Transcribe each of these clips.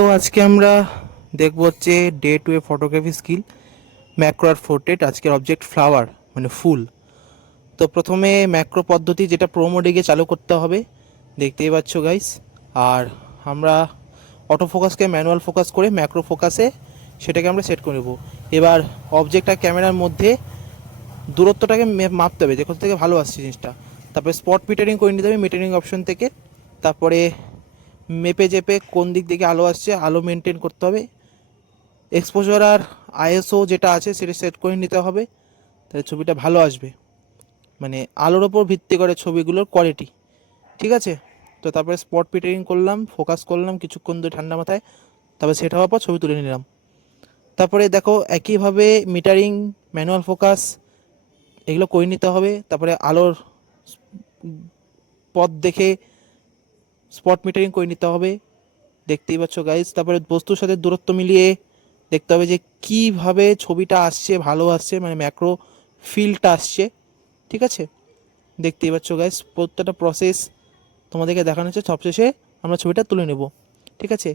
তো আজকে আমরা দেখব হচ্ছে ডে 2 এ ফটোগ্রাফি স্কিল ম্যাক্রো আর পোর্ট্রেট। আজকের অবজেক্ট ফ্লাওয়ার মানে ফুল। তো প্রথমে ম্যাক্রো পদ্ধতি যেটা প্রো মোডে গিয়ে চালু করতে হবে, দেখতেই পাচ্ছ গাইস। আর আমরা অটো ফোকাসকে ম্যানুয়াল ফোকাস করে ম্যাক্রো ফোকাসে সেটাকে আমরা সেট করে নেব। এবার অবজেক্ট আর ক্যামেরার মধ্যে দূরত্বটাকে মাপতে হবে যে কোথা থেকে ভালো আসছে জিনিসটা। তারপরে স্পট মিটারিং করে নিতে হবে মিটারিং অপশন থেকে। তারপরে মেপে চেপে কোন দিক থেকে আলো আসছে আলো মেনটেন করতে হবে। এক্সপোজার আর আইএসও যেটা আছে সেটা সেট করে নিতে হবে, তাহলে ছবিটা ভালো আসবে। মানে আলোর ওপর ভিত্তি করে ছবিগুলোর কোয়ালিটি, ঠিক আছে। তো তারপরে স্পট মিটারিং করলাম, ফোকাস করলাম কিছুক্ষণ ধরে ঠান্ডা মাথায়, তারপরে সেট হওয়ার পর ছবি তুলে নিলাম। তারপরে দেখো একইভাবে মিটারিং, ম্যানুয়াল ফোকাস এগুলো করে নিতে হবে। তারপরে আলোর পথ দেখে স্পট মিটারিং করে নিতে হবে, দেখতেই পাচ্ছ গাইজ। তারপরে বস্তুর সাথে দূরত্ব মিলিয়ে দেখতে হবে যে কীভাবে ছবিটা আসছে, ভালো আসছে, মানে ম্যাক্রো ফিলটা আসছে, ঠিক আছে। দেখতেই পাচ্ছ গাইজ প্রত্যেকটা প্রসেস তোমাদেরকে দেখানো হচ্ছে। সবশেষে আমরা ছবিটা তুলে নেব, ঠিক আছে।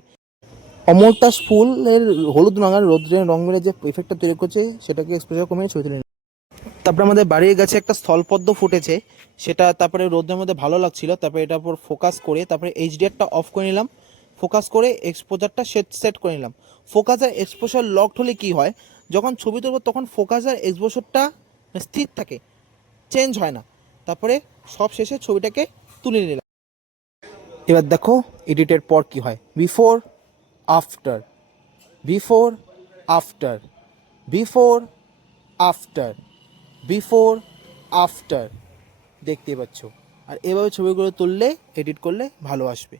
অমলতাস ফুলের হলুদ রঙের রৌদ্রের রং মেরে যে ইফেক্টটা তৈরি করছে সেটাকে এক্সপোজার কমিয়ে ছবি তুলে নেব। তারপরে আমাদের বাড়ির কাছে একটা স্থলপদ্ম ফুটেছে, সেটা তারপরে রোদের মধ্যে ভালো লাগছিল, তারপরে এটার উপর ফোকাস করে তারপরে এইচডিআরটা অফ করে নিলাম, ফোকাস করে এক্সপোজারটা সেট করে নিলাম। ফোকাস আর এক্সপোজার লকড হলে কি হয়, যখন ছবি তুলব তখন ফোকাস আর এক্সপোজারটা স্থির থাকে, চেঞ্জ হয় না। তারপরে সব শেষে ছবিটাকে তুলে নিলাম। এবার দেখো এডিটের পর কি হয়, before after, before after, before after, before after, দেখতেই পাচ্ছ। আর এভাবে ছবিগুলো তুললে এডিট করলে ভালো আসবে।